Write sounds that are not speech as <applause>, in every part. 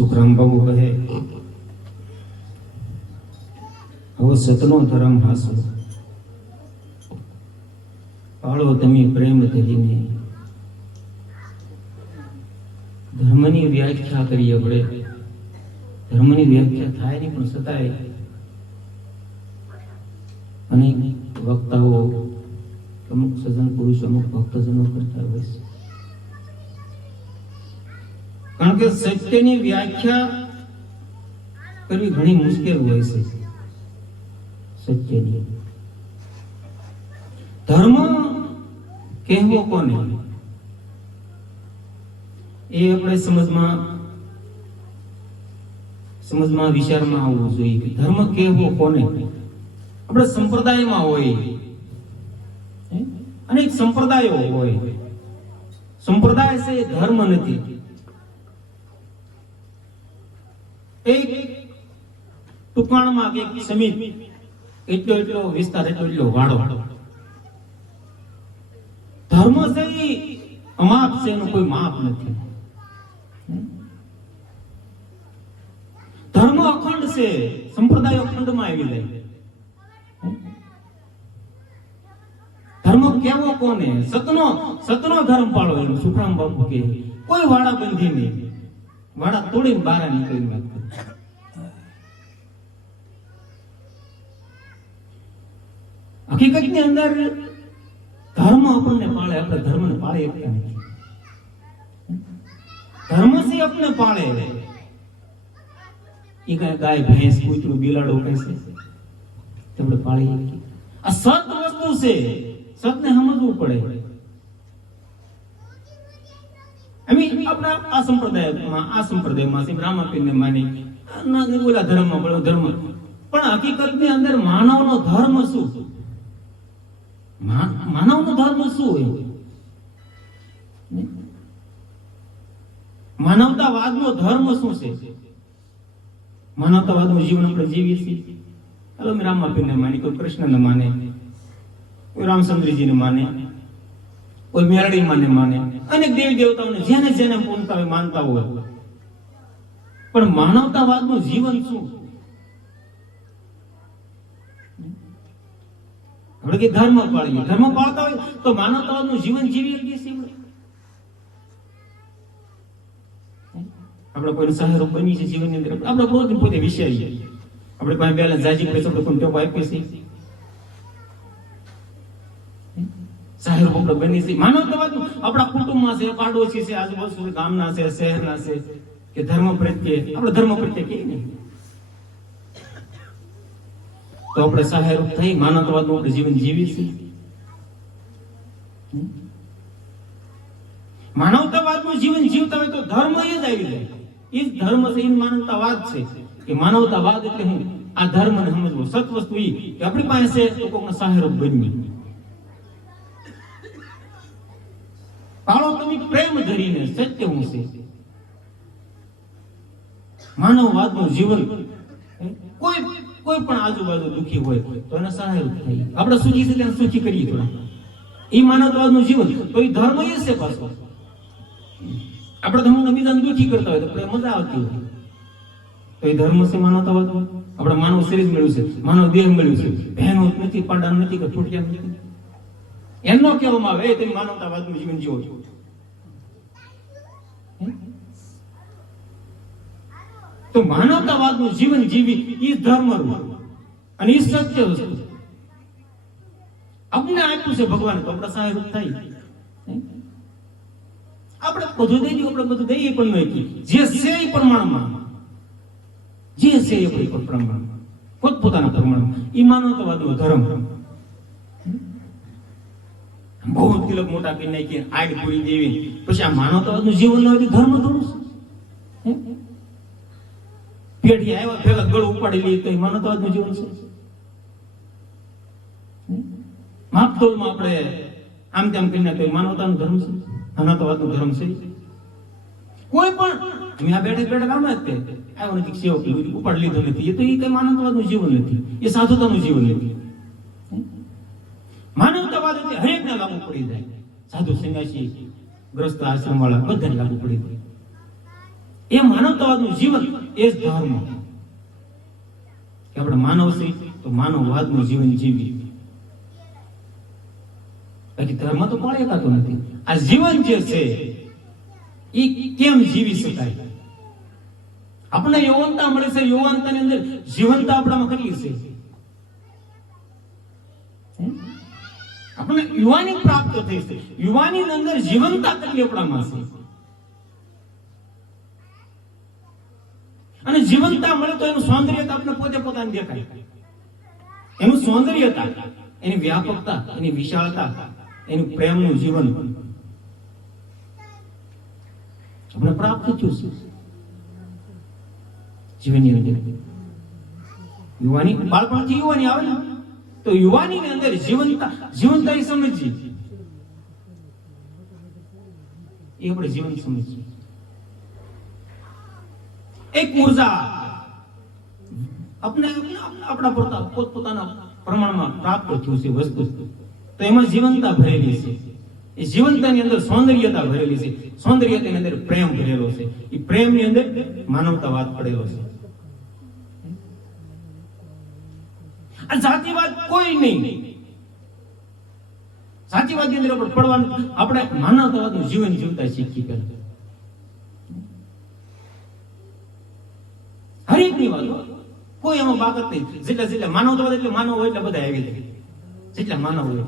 સુખરામ બાબુ કહે હવે સતનો ધર્મ હાસો. પાળો તમે પ્રેમ ધરીને. ધર્મની વ્યાખ્યા કરીએ આપણે. ધર્મની વ્યાખ્યા થાય નહીં, પણ છતાંય અનેક વક્તાઓ, અમુક સજન પુરુષો, અમુક ભક્તજનો કરતા હોય છે. કારણ કે સત્યની વ્યાખ્યા કરવી ઘણી મુશ્કેલ હોય છે. સત્યની. ધર્મ કહેવો કોને? એ આપણે સમજમાં સમજમાં વિચારમાં આવવું જોઈએ ધર્મ કહેવો કોને? આપણે સંપ્રદાયમાં હોય? અનેક સંપ્રદાયો હોય. સંપ્રદાય છે ધર્મ નથી. એક ટુકાણમાં કે સમીપ, એટલો એટલો વિસ્તાર, એટલો એટલો વાડો. ધર્મ છે એ, અમાપ છે એનું કોઈ માપ નથી. ધર્મ અખંડ છે, સંપ્રદાય અખંડમાં આવી જાય. ધર્મ કેવો કોને? સતનો સતનો ધર્મ પાળો એનું, સુખરામ બાપુ કે કોઈ વાડા બંધી નહીં. વાડા તોડીને બહાર નીકળીને વાત કરી હકીકતની અંદર ધર્મ આપણને પાળે, આપણે ધર્મને પાળે શકતા નથી ધર્મ છે આપને પાળે. એ કઈ ગાય, ભેંસ, કૂતરું, બિલાડો કઈ છે? તમને પાળી. આ સત વસ્તુ છે. સતને સમજવું પડે. અમે આપણા આ સંપ્રદાયમાં આ સંપ્રદાયમાં છે બ્રાહ્મણને માની, ના ઓલા ધર્મમાં પેલો ધર્મ. પણ હકીકતની અંદર માનવનો ધર્મ શું? માનવનો ધર્મ શું હોય? માનવતાવાદનો ધર્મ શું છે? માનવતાવાદનું જીવન આપણે જીવીએ છીએ. ચાલો રામ ને માની, કોઈ કૃષ્ણને માને. કોઈ રામચંદ્રજીને માને. કોઈ મેરડી માને માને. અનેક દેવી દેવતાઓને જેને જેને પૂનતા હોય માનતા હોય. પણ માનવતાવાદનું જીવન શું? આપણે કે ધર્મ પાળીએ. ધર્મ પાળતા હોય તો માનવતાવાદનું જીવન જીવી શકીએ છીએ આપણે? કોઈ સહારો બની છે જીવનની અંદર? આપણે પોતે પોતે વિચારીએ. આપણે પાસે બેલેન્સ જાજી પૈસા આપણે કોઈ ટેપ આપીએ છીએ. સહારો આપણે બની છે. માનવતાવાદ આપણા કુટુંબમાં છે પાડોશી છે આજુબાજુ છે, ગામના છે શહેરના છે કે ધર્મ પ્રત્યે આપણે ધર્મ પ્રત્યે કહીએ ને તો આપણે સહાયરૂપ થઈ માનવતાવાદનું આપણે જીવન જીવીએ છીએ માનવતાવાદનું જીવન જીવતા હોય તો ધર્મ એ જ આવી જાય. એ જ ધર્મ છે એ માનવતાવાદ છે. કે માનવતાવાદ એટલે હું આ ધર્મને સમજવો. સત વસ્તુ ઈ કે આપણી પાસે છે તો કોકનો સહાયરૂપ બનવી પાળો તમે પ્રેમ ધરીને સત્ય હું છે માનવવાદનું જીવન કોઈ કોઈ પણ આજુબાજુ દુખી હોય તો એને સહાયરૂપ થઈ આપણે સુખી છે તેને સુખી કરીએ થોડા. એ માનવતાવાદનું જીવન, તો એ ધર્મ એ છે પાછો. આપણે ધર્મને બીજાને દુખી કરતા હોય તો આપણે મજા આવતી હોય. તો એ ધર્મ છે માનવતાવાદ? આપણે માનવ શરીર મળ્યું છે, માનવ દેહ મળ્યું છે. બહેનો નથી પાડા નથી કે છૂટિયા નથી. એમનો કહેવામાં આવે "એ તમે માનવતાવાદનું જીવન જીવો છો. તો માનવતાવાદનું જીવન જીવી એ ધર્મ અને એ સત્ય વસ્તુ આપણે આપ્યું છે ભગવાન તો આપણે સહાયરૂપ થાય. આપણે બધું દઈ દઈએ આપણે બધું દઈએ પણ નહીં જે છે એ પ્રમાણમાં. જે છે એ પ્રમાણમાં. પોતપોતાના પ્રમાણમાં. એ માનવતાવાદનો ધર્મ. બહુ તિલક મોટા કરી નાખી આડ પૂરી દેવી પછી આ માનવતાવાદનું જીવન હોય ધર્મ થોડું? પેઢી આવ્યા, પેલા ગળ ઉપાડી લઈએ તો એ માનવતાવાદનું જીવન છે માપતોલમાં આપણે આમ તેમ કરીને તો માનવતાનો ધર્મ છે માનવતાવાદનો ધર્મ છે. કોઈ પણ, અમે આ બેઠક બેઠક આમ જ તે. આવ્યો નથી, સેવક ઉપાડી લીધો નથી. એ તો એ કઈ માનવતાવાદનું જીવન નથી. એ સાધુતાનું જીવન નથી. માનવતાવાદ હરેકને લાગુ પડી જાય. સાધુ સંન્યાસી ગ્રસ્ત આશ્રમ વાળા બધાને લાગુ પડી જાય. એ માનવતાવાદનું જીવન એ જ ધર્મ. કે આપણે માનવ છે તો માનવવાદનું જીવન જીવીએ. બાકી ધર્મ તો કોણ એકાતો નથી. આ જીવન જે છે એ કેમ જીવી શકાય? આપણે યુવાનતા મળે છે, યુવાનતાની અંદર જીવનતા આપણામાં કેટલી છે? આપણને યુવાની પ્રાપ્ત થઈ છે. યુવાની અંદર કેટલી આપણામાં છે? અને જીવનતા મળે તો એનું સૌંદર્યતા આપણે પોતે પોતાને દેખાય. એનું સૌંદર્યતા, એની વ્યાપકતા, એની વિશાળતા, એનું પ્રેમનું જીવન આપણે પ્રાપ્ત થયું છે. જીવનની અંદર. યુવાની બાળપણથી યુવાની આવે ને? તો યુવાનીની અંદર જીવનતા જીવનતા એ સમજીએ એ આપણે જીવન સમજીએ. એક ઊર્જા. આપણે આપણા પોતા પોતપોતાના પ્રમાણમાં પ્રાપ્ત થયું છે વસ્તુ. તો એમાં જીવનતા ભરેલી છે. એ જીવનતાની અંદર સૌંદર્યતા ભરેલી છે. સૌંદર્યતાની અંદર પ્રેમ ભરેલો છે. એ પ્રેમની અંદર માનવતાવાદ પડેલો છે. જાતિવાદ કોઈ નહીં. જાતિવાદની અંદર આપણે પડવાનું, આપણે માનવતાવાદનું જીવન જીવતા શીખી પહેલા હરેકની વાત કોઈ એમાં બાબત નહીં. જેટલા જેટલા માનવતાવાદ એટલે માનવ હોય એટલે બધા આવી જાય. જેટલા માનવ હોય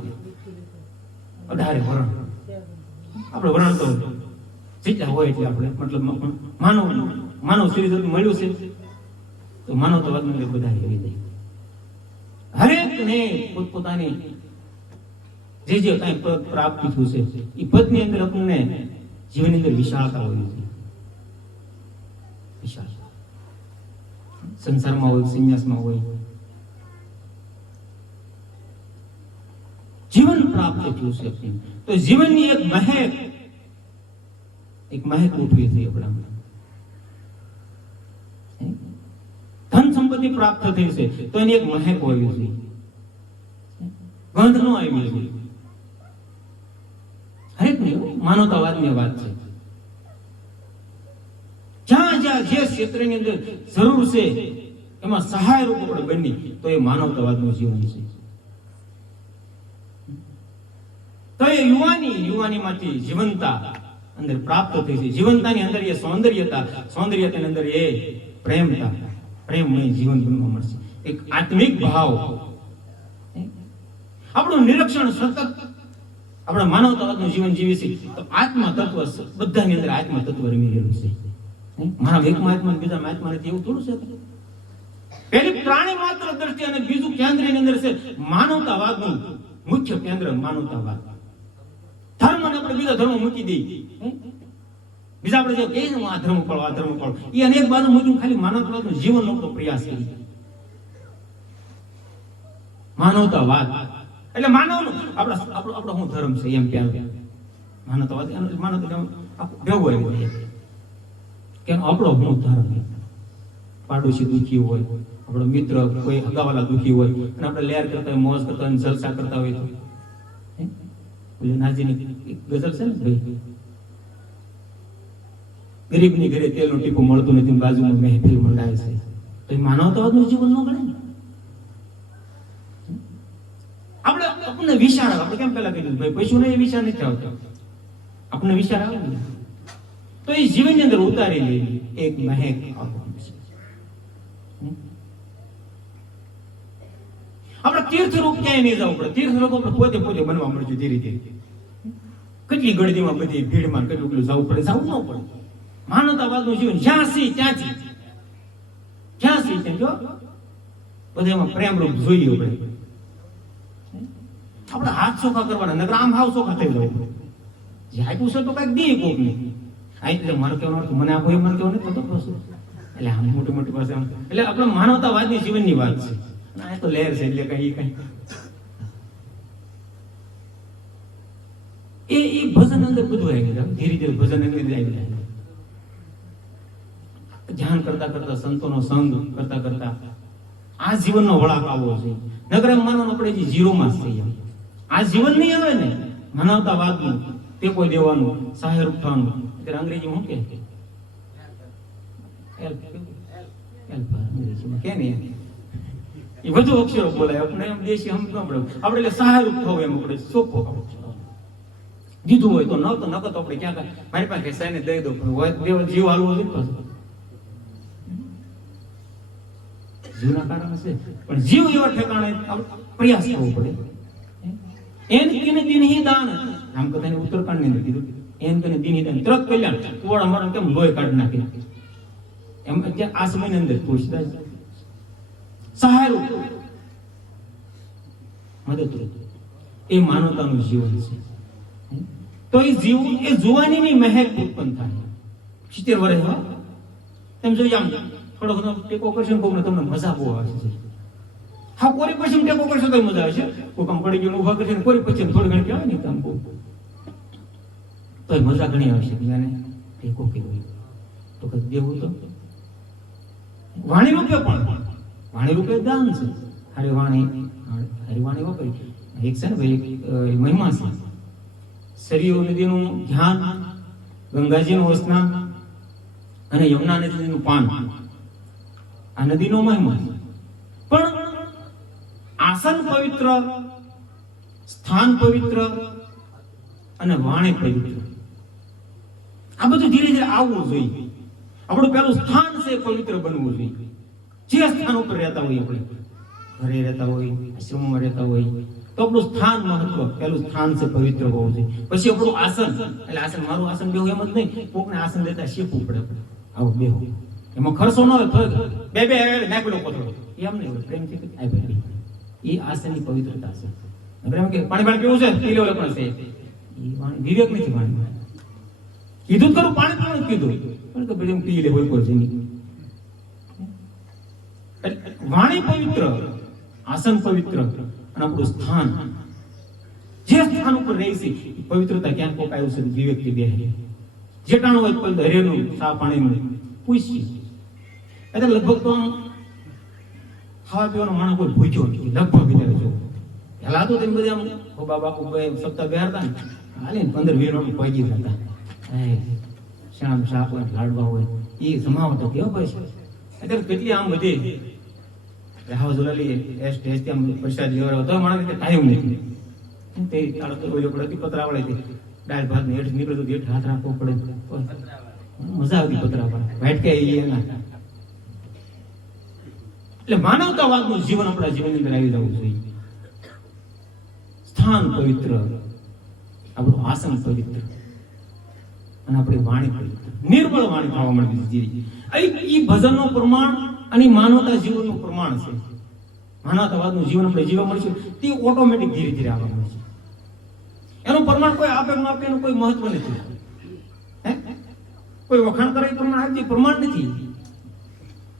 અઢારે વરણ. આપણે વરણ તો જેટલા હોય એટલે આપણે. મતલબ માનવ માનવ શરીર મળ્યું છે. તો માનવતાવાદ બધા આવી જાય. હરેક ને પોતપોતાની જે જે કાંઈ પદ પ્રાપ્ત થયું છે. એ પદની અંદર આપણને જીવનની અંદર વિશાળતા હોય છે. વિશાળ સંસારમાં હોય, સંન્યાસમાં હોય. જીવન પ્રાપ્ત થયું છે આપણને. તો જીવનની એક મહેક એક મહેક ઉઠવી છે આપણામાં. સંપત્તિ પ્રાપ્ત થઈ છે. તો એની એક મહેક હોય છે ગંધ નો આવી જોઈએ હરેકની માનવતાવાદની વાત છે. જ્યાં જ્યાં જે ક્ષેત્રની અંદર જરૂર છે, એમાં સહાય રૂપ આપણે બની, તો એ માનવતાવાદનું જીવન છે. તો એ યુવાની, યુવાનીમાંથી જીવનતા અંદર પ્રાપ્ત થઈ છે. જીવનતાની અંદર એ સૌંદર્યતા, સૌંદર્યતાની અંદર એ પ્રેમતા. પ્રેમમય જીવન જીવવા મળશે. એક આત્મિક ભાવ. આપણું નિરીક્ષણ સતત આપણે માનવતાવાદનું જીવન જીવી છે. તો આત્મ તત્વ બધાની અંદર આત્મ તત્વ રમી રહ્યું છે. મારા એકમાં આત્મા બીજામાં આત્મા નથી એવું થોડું છે? પેલી પ્રાણી માત્ર દ્રષ્ટિ અને બીજું કેન્દ્રની અંદર છે. માનવતાવાદનું મુખ્ય કેન્દ્ર માનવતાવાદ. ધર્મ ને આપણે બીજા ધર્મ મૂકી દઈએ? બીજા આપણે જો કહીએ હું આ ધર્મ પાળો આ એ અનેક બાજુ મૂકીને ખાલી માનવતાવાદનું જીવન નો પ્રયાસ કરી માનવતાવાદ. એટલે માનવ આપણા આપણો આપણો શું ધર્મ છે એમ પ્યાર? માનવતાવાદ માનવતા ભેગો એવો કે આપણો શું ધર્મ પાડોશી દુખી હોય, આપણો મિત્ર કોઈ અગાવાલા દુખી હોય, અને આપણે લેર કરતા હોય, મોજ કરતા હોય, જલસા કરતા હોય તો. નાજીની ગઝલ છે ને ભાઈ? ગરીબની ઘરે તેલનું ટીપું મળતું નથી બાજુમાં મહેફિલ મંડાય છે. તો માનવતાવાદનું જીવન ન ગણે આપણે આપણને વિચાર આપણે કેમ પેલા કીધું ભાઈ, પૈસું નહીં વિચાર નથી આવતો. આપણને વિચાર આવે તો એ જીવનની અંદર ઉતારેલી એક મહેક આપણે તીર્થ રૂપ ક્યાંય નહીં જવું પડે. તીર્થરૂપ આપણે પોતે પોતે બનવા મળશે ધીરે ધીરે કેટલી ગળદીમાં બધી ભીડમાં કેટલું જવું પડે? જવું ન પડે. માનવતાવાદનું જીવન જ્યાંથી ત્યાંથી. જ્યાંથી ત્યાં, જો? બધા એમાં પ્રેમરૂપ જોઈએ આપણે આપણે હાથ ચોખા કરવાના નગર આમ હાવ ચોખા થઈ જવું જે આપ્યું છે તો કંઈક દે કોક ને આ એટલે મારો કહેવાનો મને આપો એ મને કહેવાનો થતો પ્રશ્ન એટલે આમ મોટી મોટી પાસે આમ. એટલે આપણે માનવતાવાદની જીવનની વાત છે. આ તો લહેર છે એટલે કઈ કઈ. એ એ ભજન અંદર બધું આવી ગયા. ધીરે ધીરે ભજન અંદર આવી જાય ધ્યાન કરતા કરતા સંતોનો સંગ કરતા કરતા આ જીવનનો વળાક આવવો જોઈએ. નગર એમ માનવાનું આપણે જીરોમાં જ આ જીવન નહીં આવે ને માનવતાવાદનું તે કોઈ દેવાનું સાહેર ઉઠવાનું અત્યારે અંગ્રેજી શું કે વધુ અક્ષરો બોલાય. આપણે એમ દેશી હમ ન પડે? આપણે એટલે સહાયરૂપ થવું એમ આપણે ચોખ્ખો દીધું હોય તો ન તો ન તો આપણે ક્યાં મારી પાસે સાઈને દઈ દો પણ હોય જીવ હાલવો જોઈએ ને પાછો. કારણે છે. પણ જીવ એવા ઠેકાણે પ્રયાસ કરવો પડે. એન કિને દિનહી દાન. આમ કદાને ઉત્તરકાંડની અંદર કીધું. એન કિને દિનહી દાન. તરત કલ્યાણ. કુવાડા મારા કેમ લોહી કાઢી નાખી? એમ અત્યારે આ સમયની અંદર તુલસીદાસ સહાયરૂપ મદદરૂપ એ માનવતાનું જીવન છે. તો એ જીવ, એ જુવાનીની મહેક ઉત્પન્ન થાય. સિત્તેર વર્ષ તેમ જોઈએ આમ થોડો ઘણો ટેકો કરશો ને કોકને તમને મજા બહુ આવે છે. હા, કોરી પછી ટેકો કરશો તો મજા આવે છે કોઈ આમ પડી ગયું ઊભા કરશે કોરી પછી થોડી ઘણી કહેવાય ને કામ તો મજા ઘણી આવશે બીજાને ટેકો કેવો તો કઈ દેવું તો? વાણી રૂપે પણ. વાણી રૂપે દાન છે. હારી વાણી હારી વાણી વાપરી એક છે ને ભાઈ મહિમા છે. સરયુ નદીનું ધ્યાન, ગંગાજીનું સ્નાન અને યમુના નદીનું પાન. આ નદીનો મહિમા પણ આસન પવિત્ર, સ્થાન પવિત્ર અને વાણી પવિત્ર. આ બધું ધીરે ધીરે આવવું જોઈએ. આપણું પેલું સ્થાન છે પવિત્ર બનવું જોઈએ. જે સ્થાન ઉપર રહેતા હોઈએ આપણે. ઘરે રહેતા હોય આશ્રમમાં રહેતા હોય તો આપણું સ્થાન મહત્વ, પેલું સ્થાન છે પવિત્ર હોવું જોઈએ. પછી આપણું આસન, એટલે આસન, મારું આસન બેહું એમ જ નહીં. કોકને આસન લેતા શીખવું પડે આપણે. આવું બેહું. એમાં ખર્ચો ન હોય બે બે લો કોથળો એમ નહીં હોય પ્રેમથી આ ભાઈ એ આસનની પવિત્રતા છે. પ્રેમ કે પાણી પાણી પીવું છે, પી પણ છે. વિવેક નથી પાણી કીધું કરું પાણી પીવાનું કીધું. પણ કે પ્રેમ પી લે, હોય કોઈ જેની વાણી પવિત્ર, આસન પવિત્ર, અને આપણું સ્થાન. જે સ્થાન ઉપર રહી છે પવિત્રતા ક્યાંક કોક આવ્યું છે, વિવેકથી બેહે. જેટાણું હોય તો દરિયાનું સા પાણીનું. પૂછ્યું એટલે લગભગ તો ખાવા પીવાનો માણસ કોઈ ભૂખ્યો નથી. લગભગ વિચારે જો. પહેલા તો તેમ બધા આમ બાબા બે સપ્તાહ બેહારતા ને. હાલે પંદર વીસ રોટી પહોંચી જતા શામ શાક હોય લાડવા હોય, એ સમાવતો કેવો પૈસા અત્યારે કેટલી આમ બધી રાહ જોલાલી એસ ટેસ્ટ આમ પ્રસાદ લેવડાવો તો માણસ કે ટાઈમ નહીં તે તાળો તો પતરા વળે તે દાળ ભાત ને હેઠ નીકળે હાથ રાખવો પડે. મજા આવતી પતરા પર. વાટકે એના. એટલે માનવતાવાદનું જીવન આપણા જીવનની અંદર આવી જવું જોઈએ. સ્થાન પવિત્ર, આપણું આસન પવિત્ર, અને આપણી વાણી પવિત્ર. નિર્બળ વાણી થવા માંડી ધીરે એ ભજનનું પ્રમાણ અને માનવતા જીવનનું પ્રમાણ છે. માનવતાવાદનું જીવન આપણે જીવવા મળશે તે ઓટોમેટિક ધીરે ધીરે આવવા મળશે એનું પ્રમાણ કોઈ આપે, ન આપે એનું કોઈ મહત્વ નથી? કોઈ વખાણ કરે પ્રમાણ આપજે પ્રમાણ નથી.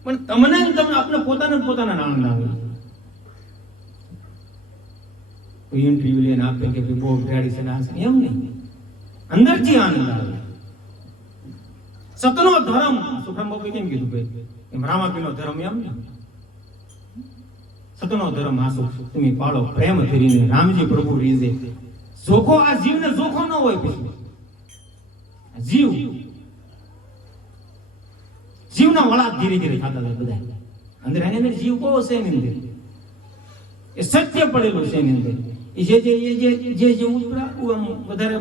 પણ તમને તમને આપણે પોતાને ને પોતાના આવે કોઈ ઇન્ટરવ્યુ લઈને આપે કે ભાઈ બહુ ગાડી છે ને એમ નહીં. અંદરથી આનંદ આવે. સતનો ધર્મ. સુખરામ બાબુ કેમ કીધું ભાઈ? એમ રામાપીનો ધર્મ એમ ને. સતનો ધર્મ હાસો તમે પાળો પ્રેમ ધરીને રામજી પ્રભુ રીઝે. જોખો આ જીવને જોખો ન હોય પછી. જીવ જીવના વળા ધીરે ધીરે ખાતા હતા બધા. અંદર એની અંદર જીવ બહુ છે એની અંદર? એ સત્ય પડેલું છે એની અંદર. એ જે જે જે જે જે વધારે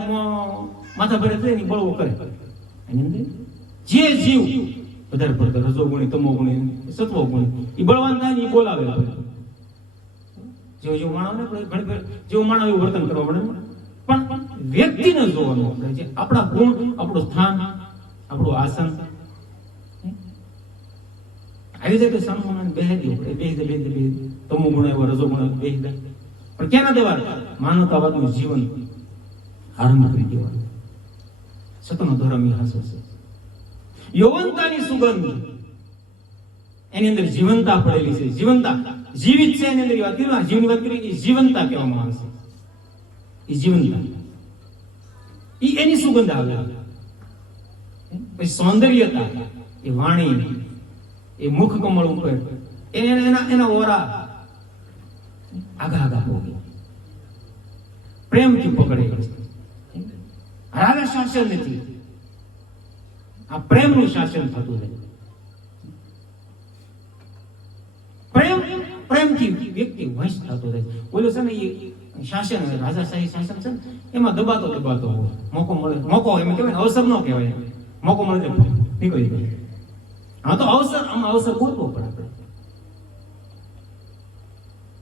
માથા ભરે છે એની બળવો કરે. એની અંદર જે જીવ વધારે પડતો રજો ગુણી, તમો ગુણી, સત્વો ગુણી, એ બળવાન થાય ને એ બોલાવે આપણે. જેવું જેવું માણસ ને ઘણી જેવું માણસ એવું વર્તન કરવા પડે પણ વ્યક્તિને જોવાનું આપણે આપણા ગુણ, આપણું સ્થાન, આપણું આસન આવી જાય તો સામુના બે દે બે દે બે દે બે દે તમો ગુણ એવો રજો ગુણ બે દે પણ ક્યાં દેવા માનવતાવાદનું જીવન આરંભ કરી દેવાનું સતનો ધર્મ ઈ હાસો છે યૌવનતાની સુગંધ એની અંદર જીવનતા પડેલી છે જીવનતા જીવિત છે એની અંદર એ વાત કરી ને, જીવની વાત કરી એ જીવનતા કહેવામાં આવે છે એ જીવનતા ઈ એની સુગંધ આવે પછી સૌંદર્યતા એ વાણી એ મુખ કમળ ઉપર એના એના ઓરા આગા આગા હો ગયા પ્રેમથી પકડે હરાવે શાસન નથી આ પ્રેમનું શાસન થતું રહે પ્રેમ પ્રેમથી વ્યક્તિ વંશ થતો રહે બોલો છે ને એ શાસન રાજાશાહી શાસન છે ને એમાં દબાતો દબાતો મોકો મળે મોકો એમ કહેવાય અવસર ન કહેવાય મોકો મળે નીકળી ગયો હા તો અવસર આમાં અવસર ગોતવો પડે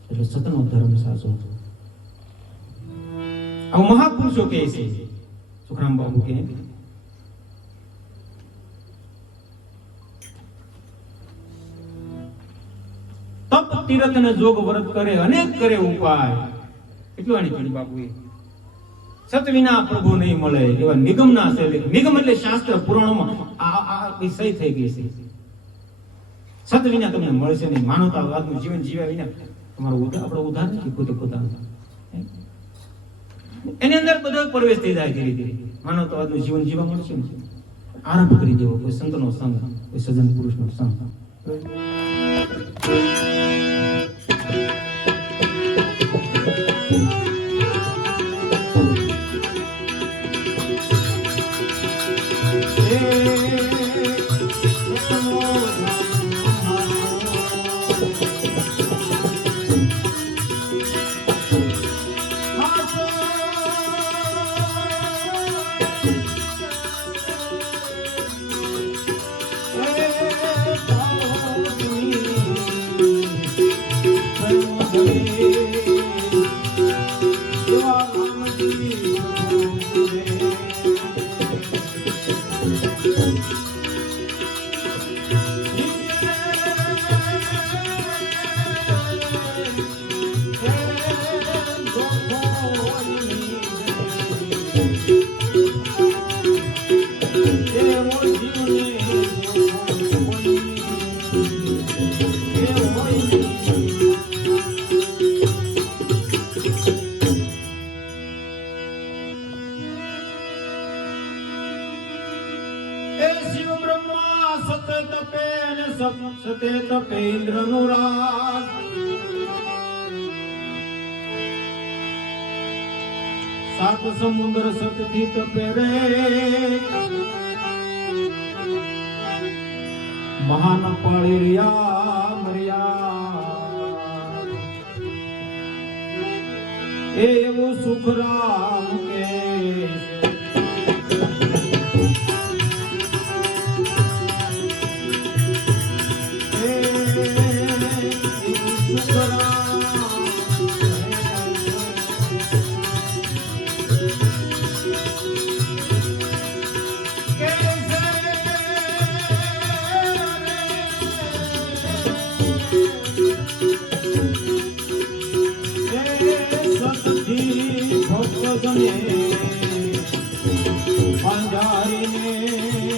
એટલે સતનો ધર્મ સાચો. આવું મહાપુરુષો કહે છે. સુખરામ બાબુ કહે તપ તીરથ ને જોગ વ્રત કરે, અનેક કરે ઉપાય. કેટલું આની કરી બાપુએ સત વિના પ્રભુ નહીં મળે એવા નિગમના છે નિગમ એટલે શાસ્ત્ર પુરાણોમાં આ આ વિષય થઈ ગઈ છે. સત વિના તમને મળશે નહીં માનવતાવાદનું જીવન જીવ્યા વિના તમારું ઉધાર આપણો ઉધાર નથી, પોતે પોતાનું. એની અંદર બધો પ્રવેશ થઈ જાય ધીરે ધીરે. માનવતાવાદનું જીવન જીવા મળશે ને? આરંભ કરી દેવો, કોઈ સંતનો સંગ, કોઈ સજન પુરુષનો સંગ. સતે તપે ઇન્દ્ર રાજ. સાત સમુદ્ર સતથી તપે રે. મહાન પાળી રહ્યા મર્યા એવું સુખ રામ भंडारी ने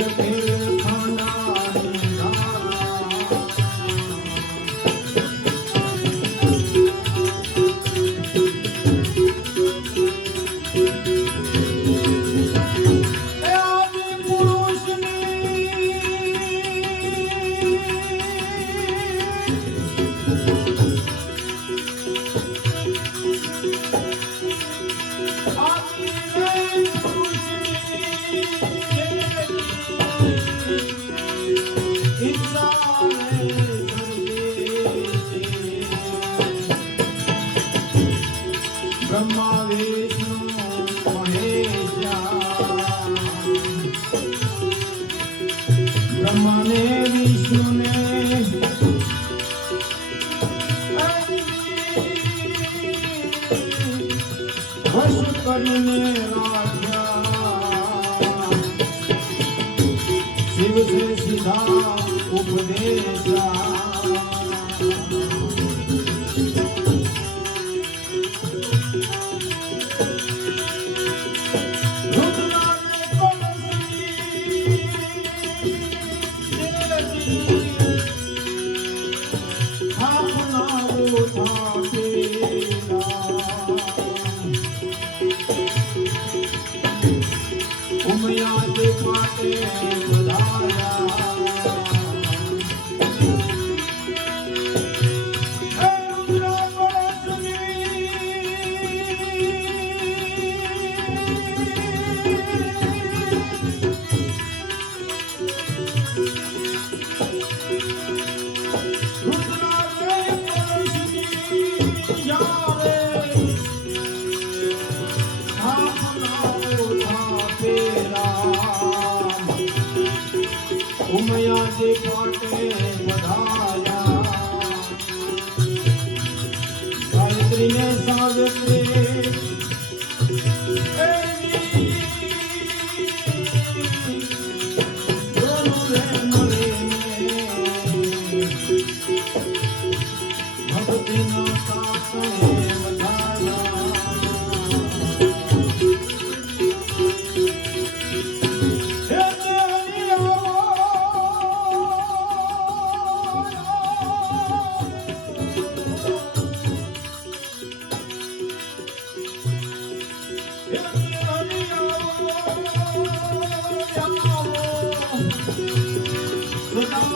दिल पे खाना હર્ષ કરીને રાખ્યા શિવ સે સીધા ઉપદેશા Ooh. Look <laughs>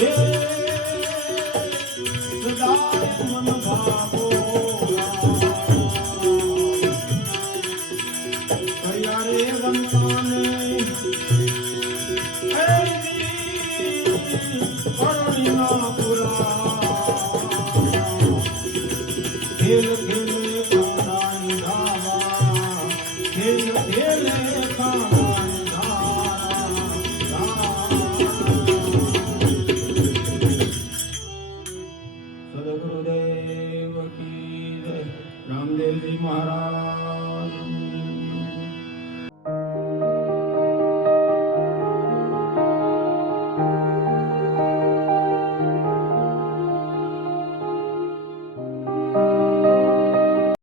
ખેલ